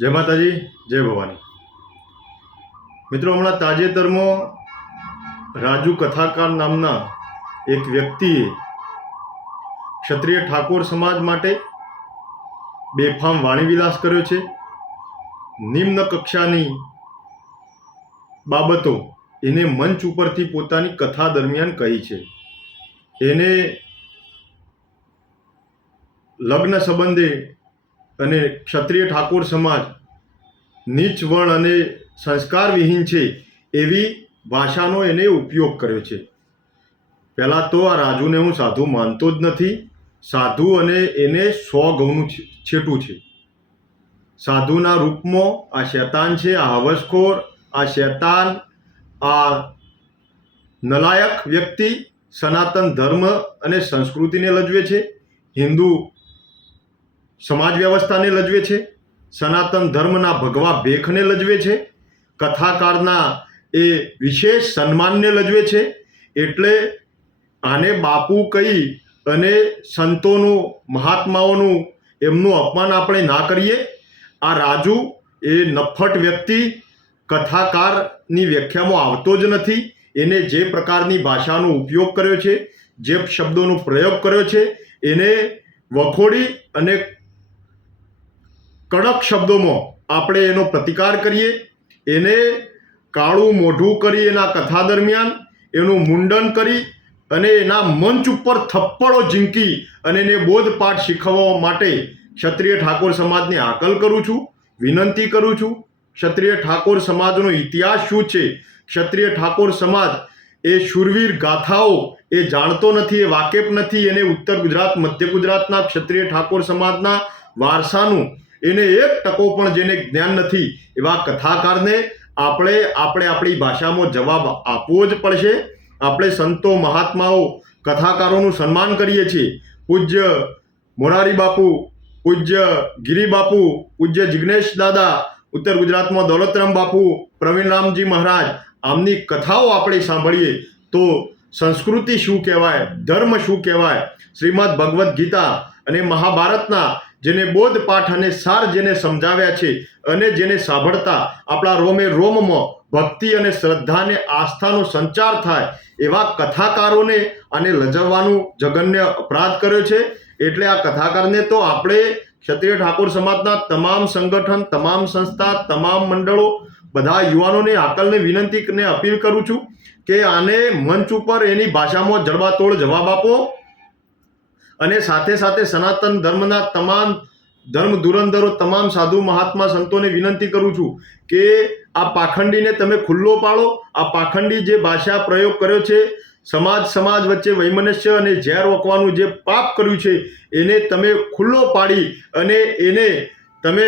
જય માતાજી, જય ભવાની. મિત્રો, હમણાં તાજેતરમાં રાજુ કથાકાર નામના એક વ્યક્તિએ ક્ષત્રિય ઠાકોર સમાજ માટે બેફામ વાણીવિલાસ કર્યો છે. નિમ્ન કક્ષાની બાબતો એને મંચ ઉપરથી પોતાની કથા દરમિયાન કહી છે. એને લગ્ન સંબંધે અને ક્ષત્રિય ઠાકોર સમાજ નીચ વર્ણ અને સંસ્કારવિહીન છે એવી ભાષાનો એને ઉપયોગ કર્યો છે. પહેલાં તો આ રાજુને હું સાધુ માનતો જ નથી. સાધુ અને એને સો ગૌનું છેટું છે. સાધુના રૂપમાં આ શૈતાન છે, આ હવસખોર, આ શૈતાન, આ નલાયક વ્યક્તિ સનાતન ધર્મ અને સંસ્કૃતિને લજવે છે. હિન્દુ સમાજ વ્યવસ્થાને લજવે છે, સનાતન ધર્મના ભગવા ભેખને લજવે છે, કથાકારના એ વિશેષ સન્માનને લજવે છે, એટલે આને બાપુ કહી અને સંતોનું, મહાત્માઓનું એમનું અપમાન આપણે ના કરીએ. આ રાજુ એ નફટ વ્યક્તિ, કથાકારની વ્યાખ્યામાં આવતો જ નથી. એને જે પ્રકારની ભાષાનો ઉપયોગ કર્યો છે, જે શબ્દોનો પ્રયોગ કર્યો છે, એને વખોડી અને કડક શબ્દોમાં આપણે એનો પ્રતિકાર કરીએ, એને કાળું મોઢું કરી એના કથા દરમિયાન, એનું મુંડન કરી અને એના મંચ ઉપર થપ્પડો ઝીંકી અને એને બોધપાઠ શીખવવા માટે ક્ષત્રિય ઠાકોર સમાજને આકલ કરું છું, વિનંતી કરું છું, ક્ષત્રિય ઠાકોર સમાજનો ઇતિહાસ શું છે? ક્ષત્રિય ઠાકોર સમાજ એ શૂરવીર ગાથાઓ એ જાણતો નથી, એ વાકેફ નથી, એને ઉત્તર ગુજરાત, મધ્ય ગુજરાતના ક્ષત્રિય ઠાકોર સમાજના વારસાનું એને એક ટકો પણ જેને જ્ઞાન નથી એવા કથાકારને આપણે આપણે આપણી ભાષામાં જવાબ આપવો જ પડશે. આપણે સંતો મહાત્માઓ, કથાકારોનું સન્માન કરીએ છીએ. પૂજ્ય મોરારી બાપુ, પૂજ્ય ગિરી બાપુ, પૂજ્ય જિગ્નેશ દાદા, ઉત્તર ગુજરાતમાં દોલતરામ બાપુ પ્રવીણરામજી મહારાજ, આમની કથાઓ આપણે સાંભળીએ તો સંસ્કૃતિ શું કહેવાય, ધર્મ શું કહેવાય, શ્રીમદ ભગવદ્ ગીતા અને મહાભારતના જેને બોધપાઠ અને સાર જેને સમજાવ્યા છે અને જેને સાંભળતા આપણા રોમે રોમમાં ભક્તિ અને શ્રદ્ધાને આસ્થાનો સંચાર થાય એવા કથાકારોને આને લજવવાનું જગન્ય અપરાધ કર્યો છે. એટલે આ કથાકારને તો આપણે ક્ષત્રિય ઠાકોર સમાજના તમામ સંગઠન, તમામ સંસ્થા, તમામ મંડળો, બધા યુવાનોને, આકલને વિનંતી ને અપીલ કરું છું કે આને મંચ ઉપર એની ભાષામાં જડબાતોડ જવાબ આપો. અને સાથે સાથે સનાતન ધર્મના તમામ ધર્મ ધુરંધરો, તમામ સાધુ મહાત્મા સંતોને વિનંતી કરું છું કે આ પાખંડીને તમે ખુલ્લો પાડો. આ પાખંડી જે ભાષા પ્રયોગ કર્યો છે, સમાજ સમાજ વચ્ચે વૈમનસ્ય અને ઝેર ઓકવાનું જે પાપ કર્યું છે, એને તમે ખુલ્લો પાડી અને એને તમે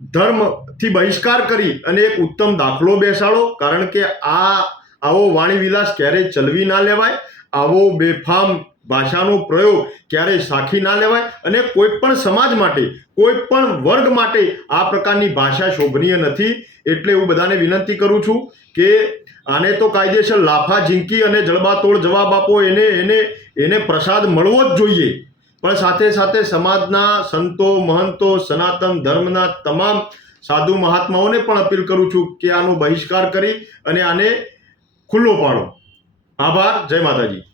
ધર્મથી બહિષ્કાર કરી અને એક ઉત્તમ દાખલો બેસાડો. કારણ કે આ આવો વાણી વિલાસ ક્યારેય ચલવી ના લેવાય. આવો બેફામ ભાષાનો પ્રયોગ ક્યારેય સાખી ના લેવાય અને કોઈ પણ સમાજ માટે કોઈ પણ વર્ગ માટે આ પ્રકારની ભાષા શોભનીય નથી. એટલે હું બધાને વિનંતી કરું છું કે આને તો કાયદેસર લાફા, ઝીંકી અને જળબાતોડ જવાબ આપો. એને એને એને પ્રસાદ મળવો જ જોઈએ. પણ સાથે સાથે સમાજના સંતો, મહંતો, સનાતન ધર્મના તમામ સાધુ મહાત્માઓને પણ અપીલ કરું છું કે આનો બહિષ્કાર કરી અને આને ખુલ્લો પાડો. આભાર. જય માતાજી.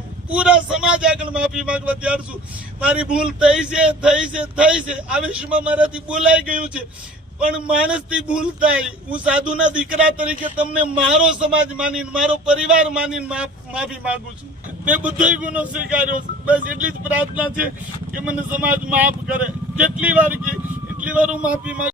પૂરા સમાજ આગળ માફી માંગવા તૈયાર છું. મારી ભૂલ થઈ છે થઈ છે થઈ છે. આ મારાથી બોલાઈ ગયું છે. પણ માણસથી ભૂલ થાય. હું સાધુના દીકરા તરીકે તમને મારો સમાજ માનીને, મારો પરિવાર માનીને માફ- માંગુ છું. મેં બધો ગુનો સ્વીકાર્યો બસ એટલી જ પ્રાર્થના છે કે મને સમાજ માફ કરે. કેટલી વાર કે એટલી વાર હું માફી માંગુ